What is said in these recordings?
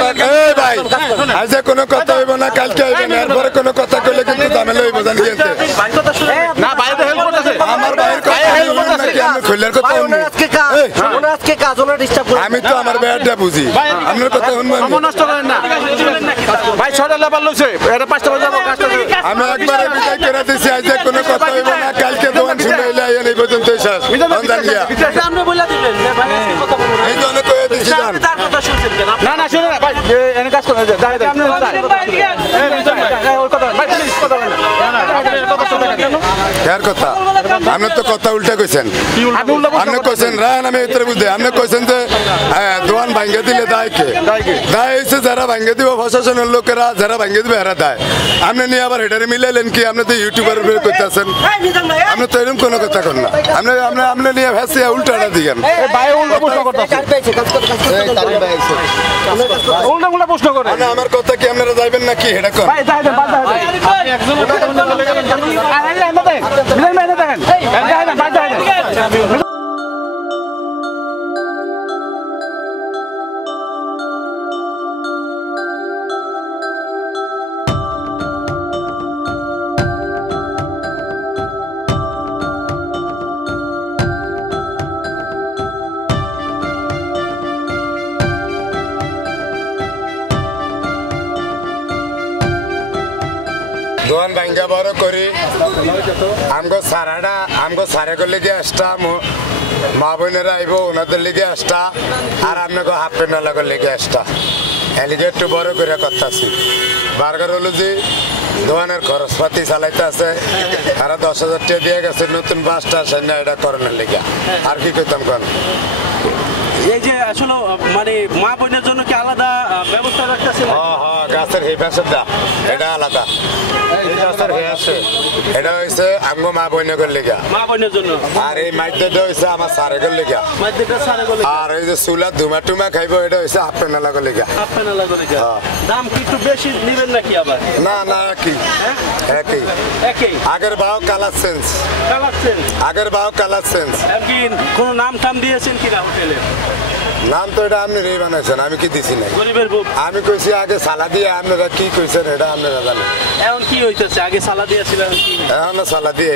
কথা এই ভাই আজ কোনো কথা হইব না কালকে হইবে না এরপরে কোনো কথা কইলে কিন্তু ঝামেলা হইব জানি গেছে না বাইরে হেল্প করতেছে আমার ভাইয়ের কথা হেল্প করতেছে আমি খুললার কথা ওনার আজকে কাজ ওনার ডিস্টার্ব করে আমি তো আমার ব্যাডটা বুঝি আপনার কথা শুনবো নষ্ট করেন না ভাই 6টা লেবার লইছে এটা 5টা বাজে যাব কাজটা আমি একবারে বিদায় করে দিছি আজ কোনো কথা হইব না কালকে দোকান শুনাইলে আইন এই পর্যন্ত শেষ বন্ধন দিয়া আপনি বলে দিবেন ভাই কথা বলুন এই জন্য কই দিছি জান তার কথা শুনছেন কেন না না শুনুন ভাই এনে কাজ করেন যাই আপনি ওই কথা ভাই প্লিজ কথা বলেন না কথা শুনুন কেন কার কথা আপনি তো কথা উল্টা কইছেন আপনি কইছেন রান আমি এতরে বুঝে আপনি কইছেন যে দোকান ভাঙ্গা দিলে দায় কে দায় হইছে যারা ভাঙ্গা দিব প্রশাসনের লোকেরা যারা ভাঙ্গা দিবে এরা দায় আপনি নিয়ে আবার হেডারে মিলাইলেন কি আপনি তো ইউটিউবার উপরে কইতাছেন আপনি তো এরকম কোনো কথা করেন না আপনি নিয়ে ভেসে উল্টাটা দিবেন ভাই উল্টা প্রশ্ন করতেছে উল্টা প্রশ্ন করে আমার কথা কি আপনারা যাইবেন নাকি হেডা কোন ভাই যাই দেন বাদ দাও আপনি একজন চলে গেলেন আরে এনে দেখেন মিলাই মেনে দেখেন যাই দেন বাদ দাও দোকান ভাঙ্গা বড় করি আমগো সারে করলে গিয়ে আসটা মা বোনেরা আইব ওনাদের লিগে আসটা আর আপনাকে হাফ প্যান্ট লেগে আসটা এলিগে একটু বড় করে করতেছি বার্গার হলো যে দোকানের খরচপাতি চালাইতে আছে তারা 10,000 টাকা দিয়ে গেছে নতুন বাসটা সেনা এটা করণের লেগে আর কি কইতাম কোন এই যে আসলে মানে মা বোনের জন্য কি আলাদা ব্যবস্থা রাখতেছে গাছের হে পাশেরটা এটা আলাদা গাছের হে আছে এটা হইছে আমগো মা বোনের লেগা মা বোনের জন্য আর এই মাইকটা হইছে আমার সারেগের লেগা মাইকটা সারেগের লেগা আর এই যে চুলা ধুমা খাইবো এটা হইছে হাফ প্যান্ট লাগা লেগা হাফ প্যান্ট লাগা লেগা দাম কি একটু বেশি নেবেন নাকি আবার না না একই আগের ভাও কালার চেঞ্জ আগের ভাও কালার চেঞ্জ কি কোনো নাম টাম দিয়েছেন কি না হোটেলে নাম তো এটা আপনি রে বানাইছেন আমি কি দিছি না গরিবের বুক আমি কইছি আগে সালা দিয়ে আপনারা কি কইছেন এটা আপনারা জানেন এখন কি হইতেছে আগে সালা দিয়েছিল এখন সালা দিয়ে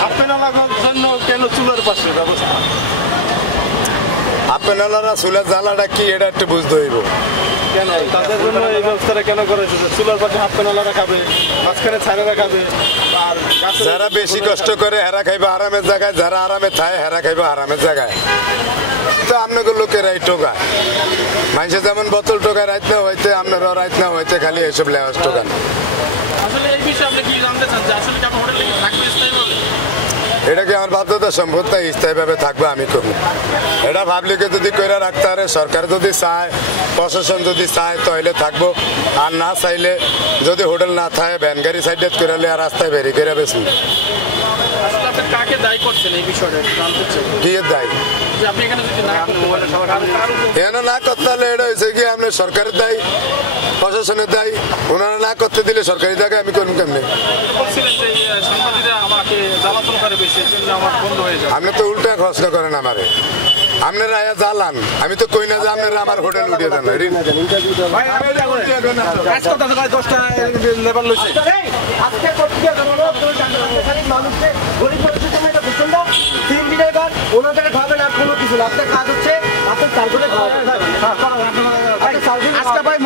হাফ প্যান্ট লাগার জন্য কেন চুলার পাশে ব্যবস্থা আপনারা চুলার জ্বালাটা কি এটা একটু বুঝতে হইব কেন তাদের জন্য এই ব্যবস্থাটা কেন করেছে চুলার পাশে হাফ প্যান্ট খাবে মাঝখানে ছাড়া খাবে আর যারা বেশি কষ্ট করে হেরা খাইবে আরামের জায়গায় যারা আরামে থাকে হেরা খাইবে আরামের জায়গায় তো আপনাকে লোকেরাই টোকায় মানুষে যেমন বোতল টোকায় রাইত না হইতে আপনারা রাইত না হইতে খালি এসব লেওয়াজ টোকান আসলে এই বিষয়ে আপনি কি জানতে চান যে আসলে কি আপনার হোটেলে থাকবে স্থায়ীভাবে এটা কি আমার বাধ্যতা সম্পত্তি স্থায়ীভাবে থাকবে আমি করবো এটা পাবলিকে যদি করে রাখতে পারে সরকার যদি চায় প্রশাসন যদি চায় তাহলে থাকবো আর না চাইলে যদি হোটেল না থাকে ভ্যান গাড়ি সাইডে করে আর রাস্তায় বেরিয়ে করে বেশি কাকে দায়ী করছেন এই বিষয়টা জানতে চাই কি দায়ী আপনি এখানে যদি না এখানে না করতে হলে এটা হয়েছে কি আপনার সরকারের দায়ী প্রশাসনের দায়ী ওনারা না করতে দিলে সরকারি জায়গায় আমি করুন কেমনি আপনি তো উল্টা খরচ করেন আমারে আপনারা আয়া জ্বালান আমি তো কই না যে আপনারা আমার হোটেল উঠিয়ে দেন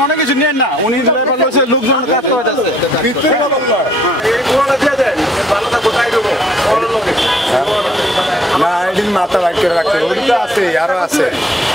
মনে কিছু নেন না উনি লোকজন না একদিন মাথা বাইক করে রাখতে ওটা আছে আরো আছে